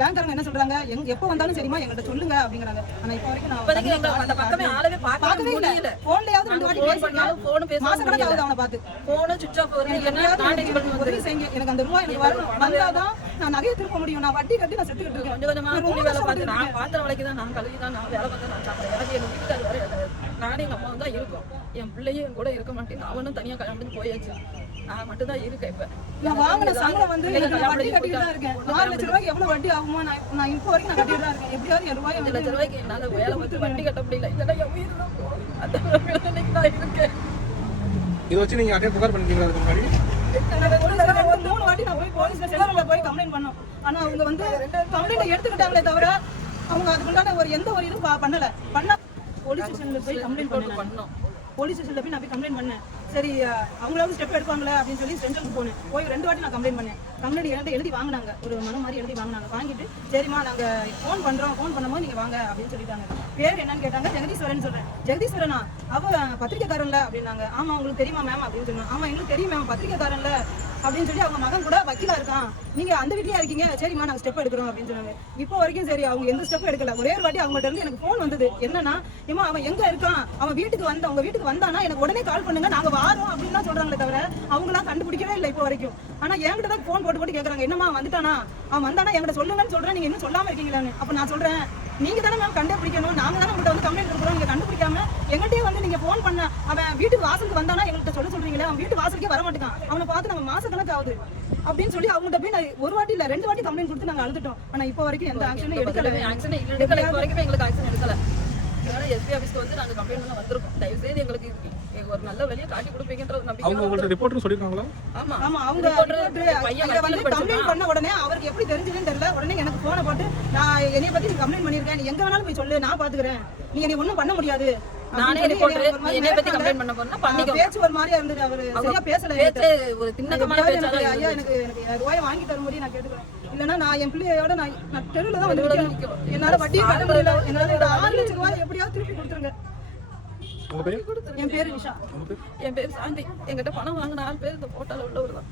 பேங்க்காரங்க என்ன சொல்றாங்க, எப்ப வந்தாலும் சரிமா எங்கள்ட்ட சொல்லுங்க அப்படிங்கறாங்க. ஆனா இப்போ வரைக்கும் நான் அந்த பக்கமே ஆளவே பார்க்கவே இல்ல. போன்லயாவது 2 வாட்டி பேசினாலும் போன் பேச மாசக்கணக்கு ஆகுது அவனை பார்த்து. போன் சுவிட்ச் ஆஃப் வருது. உதவி செய்யுங்க, எனக்கு அந்த ரூபாய் எனக்கு வரணும், வந்தாதான் நான் நகையை திருப்ப முடியும். நான் வட்டி கட்டி நான் செத்துக்கிட்டு இருக்கேன். கொஞ்சம் கொஞ்சமா கூலி வேலை பார்த்து நான் பாத்திரம் விலைக்கு தான், நான் கழுவி தான், நான் வேலை பார்த்து நான் சாப்பிடுறேன். எனக்கு எங்க வீட்டுக்காரர் வர நானே எங்க அம்மா தான் இருக்கும். என் பிள்ளையும் என் கூட இருக்க மாட்டேன். அவனும் தனியா கல்யாணம் போயாச்சு. நான் மட்டும் தான் இருக்கேன். இப்ப நான் வாங்கின சம்பளம் வந்து எனக்கு வட்டி கட்டிட்டு தான் இருக்கேன். 4 லட்சம் ரூபாய்க்கு எவ்வளவு வட்டி ஆகுமோ நான் இப்போ வரைக்கும் நான் கட்டிட்டு தான் இருக்கேன். எப்படியாவது ரூபாய் 5 லட்சம் ரூபாய்க்கு என்னால வேலை பார்த்து வட்டி கட்ட முடியல. இதெல்லாம் என் உயிர் தான் போகும். அந்த நிலைமைக்கு நான் இருக்கேன். இதை வச்சு நீங்க யாரையும் புகார் பண்ணிட்டீங்களா? அதுக்கு முன்னாடி 3 வாட்டி நான் போய் போலீஸ்ல ஸ்டேஷன்ல போய் கம்ப்ளைண்ட் பண்ணோம். ஆனா அவங்க வந்து கம்ப்ளைண்ட் எடுத்துக்கிட்டாங்களே தவிர அவங்க அதுக்குண்டான எந்த ஒரு இதுவும் பண்ண போலீஸ் ஸ்டேஷன்ல போய் கம்ப்ளைண்ட் பண்ணோம். போலீஸ் ஸ்டேஷன்ல போய் நான் போய் கம்ப்ளைண்ட் பண்ணேன். சரி அவங்களாவது ஸ்டெப் எடுப்பாங்களே அப்படின்னு சொல்லி சென்ட்ரலுக்கு போனேன். போய் 2 வாட்டி நான் கம்ப்ளைண்ட் பண்ணேன். கம்ப்ளைண்ட் எழுதி வாங்கினாங்க, ஒரு மனு மாதிரி எழுதி வாங்கினாங்க. வாங்கிட்டு சரிம்மா நாங்க ஃபோன் பண்றோம், ஃபோன் பண்ணும்போது நீங்க வாங்க அப்படின்னு சொல்லிட்டாங்க. பேர் என்னன்னு கேட்டாங்க. ஜெகதீஸ்வரன் சொல்றேன். ஜெகதீஸ்வரனா? அவ பத்திரிக்கைக்காரன்ல அப்படின்னாங்க. ஆமா உங்களுக்கு தெரியுமா மேம் அப்படின்னு சொன்னாங்க. ஆமா எங்களுக்கு தெரியும் மேம், பத்திரிக்கைக்காரன்ல அப்படின்னு சொல்லி அவங்க மகன் கூட வக்கீலா இருக்கான். நீங்க அந்த வீட்லயா இருக்கீங்க? சரிம்மா நாங்க ஸ்டெப் எடுக்கிறோம் அப்படின்னு சொன்னாங்க. இப்போ வரைக்கும் சரி அவங்க எந்த ஸ்டெப் எடுக்கல. ஒரே ஒரு வாட்டி அவங்கள்ட்ட இருந்து எனக்கு ஃபோன் வந்தது. என்னன்னா, ஏமா அவன் எங்க இருக்கான், அவன் உங்க வீட்டுக்கு வந்தானா எனக்கு உடனே கால் பண்ணுங்க, நாங்க வாரோம் அப்படின்னு தான் சொல்றாங்களே தவிர அவங்களாம் கண்டுபிடிக்கவே இல்லை இப்போ வரைக்கும். ஆனா என்கிட்ட தான் ஃபோன் போட்டு கேட்கறாங்க, என்னமா வந்துட்டானா, அவன் வந்தானா என்கிட்ட சொல்லுங்கன்னு சொல்றேன், நீங்க இன்னும் சொல்லாம இருக்கீங்களான்னு. அப்ப நான் சொல்றேன், நீங்க தானே மேம் கண்டுபிடிக்கணும், நாங்க தானே உங்கள்கிட்ட வந்து கம்ப்ளைண்ட் கொடுக்குறோம், நீங்க கண்டுபிடிக்காம எங்கிட்டே வந்து நீங்க ஃபோன் பண்ண அவன் வீட்டுக்கு வாசலுக்கு வந்தானா எங்கள்கிட்ட சொல்றீங்களே, அவன் வீட்டு வாசலுக்கே வர மாட்டேங்கான், அவனை பார்த்து நம்ம மாசக்கணக்கு ஆகுது அப்படின்னு சொல்லி அவங்ககிட்ட போய் நான் 1 வாட்டி இல்ல 2 வாட்டி கம்ப்ளைண்ட் கொடுத்து நாங்க அழுதுட்டோம். ஆனா இப்போ வரைக்கும் எந்த ஆக்ஷனும் எடுக்கல. இப்போ வரைக்கும் எங்களுக்கு ஆக்ஷன் எடுக்கல. எஸ்பி ஆபீஸ்க்கு வந்து நாங்க கம்ப்ளைண்ட் பண்ண வந்திருக்கோம். தயவு செய்து எங்களுக்கு ஒரு நல்ல வழியை காட்டி கொடுப்பீங்கன்றது நம்பிக்கை. அவங்க உங்கள்ட்ட ரிப்போர்ட்டர் சொல்லிருக்காங்களா? ஆமா ஆமா அவங்க பையன் வந்து கம்ப்ளைண்ட் பண்ண உடனே அவருக்கு எப்படி தெரிஞ்சதுன்னு தெரியல. உடனே எனக்கு போனை போட்டு நான் என்னைய பத்தி நீ கம்ப்ளைண்ட் பண்ணிருக்கேன், நீ எங்க வேணாலும் போய் சொல்லு, நான் பாத்துக்கிறேன், நீ என்ன ஒண்ணும் பண்ண முடியாது. நானே ரிப்போர்ட்டர் என்னைய பத்தி கம்ப்ளைண்ட் பண்ண போறேன்னா பண்ணிக்கோ. பேச்சு ஒரு மாதிரியா இருந்தது. அவரு சரியா பேசல. பேச்சு ஒரு திண்ணகமான பேச்சா தான். ஐயா எனக்கு ரூபாய் வாங்கி தரும்போது நான் கேட்டுக்கிறேன். இல்லனா நான் என் பிள்ளையோட நான் தெருவுல தான் வந்து நிக்கணும். என்னால வட்டி கட்ட முடியல. என்னால 6 லட்சம் ரூபாய் எப்படியாவது திருப்பி கொடுத்துருங்க. என் பேரு நிஷா. என் பேரு சாந்தி. என்கிட்ட பணம் வாங்கின 4 பேர் இந்த போட்டோல உள்ளவர் தான்.